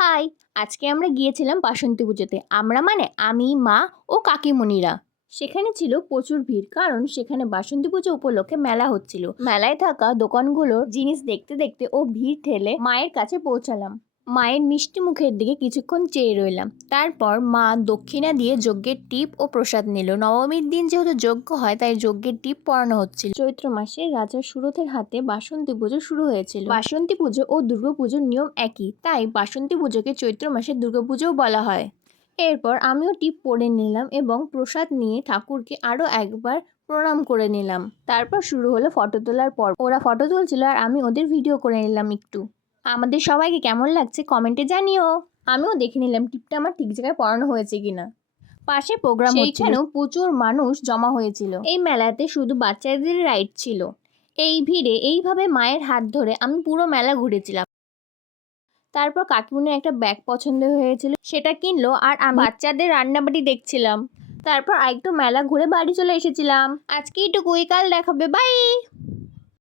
High! আজকে আমরা গিয়েছিলাম বাসন্তী পুজোতে। আমরা মানে আমি, মা ও কাকিমুনিরা। সেখানে ছিল প্রচুর ভিড়, কারণ সেখানে বাসন্তী পুজো উপলক্ষে মেলা হচ্ছিল। মেলায় থাকা দোকানগুলোর জিনিস দেখতে দেখতে ও ভিড় ঠেলে মায়ের কাছে পৌঁছালাম। মায়ের মিষ্টি মুখের দিকে কিছুক্ষণ চেয়ে রইলাম। তারপর মা দক্ষিণা দিয়ে যজ্ঞের টিপ ও প্রসাদ নিল। নবমীর দিন যেহেতু যজ্ঞ হয়, তাই যজ্ঞের টিপ পরানো হচ্ছিল। চৈত্র মাসে রাজা সুরথের হাতে বাসন্তী পুজো শুরু হয়েছিল। বাসন্তী পুজো ও দুর্গাপুজোর নিয়ম একই, তাই বাসন্তী পুজোকে চৈত্র মাসে দুর্গাপুজোও বলা হয়। এরপর আমিও টিপ পরে নিলাম এবং প্রসাদ নিয়ে ঠাকুরকে আরও একবার প্রণাম করে নিলাম। তারপর শুরু হলো ফটো তোলার পর্ব। ওরা ফটো তুলছিল আর আমি ওদের ভিডিও করে নিলাম একটু। আমাদের সবাইকে কেমন লাগছে কমেন্টে জানিও। আমিও দেখে নিলাম টিপটা আমার ঠিক জায়গায় পরানো হয়েছে কিনা। পাশে প্রোগ্রাম সেইখানেও প্রচুর মানুষ জমা হয়েছিল। এই মেলাতে শুধু বাচ্চাদের রাইড ছিল। এই ভিড়ে এইভাবে মায়ের হাত ধরে আমি পুরো মেলা ঘুরেছিলাম। তারপর কাকিমুনির একটা ব্যাগ পছন্দ হয়েছিল, সেটা কিনলো আর আমি বাচ্চাদের রান্নাবাটি দেখছিলাম। তারপর আরেকটু মেলা ঘুরে বাড়ি চলে এসেছিলাম। আজকে এইটুকুই, কাল দেখাবে, বাই।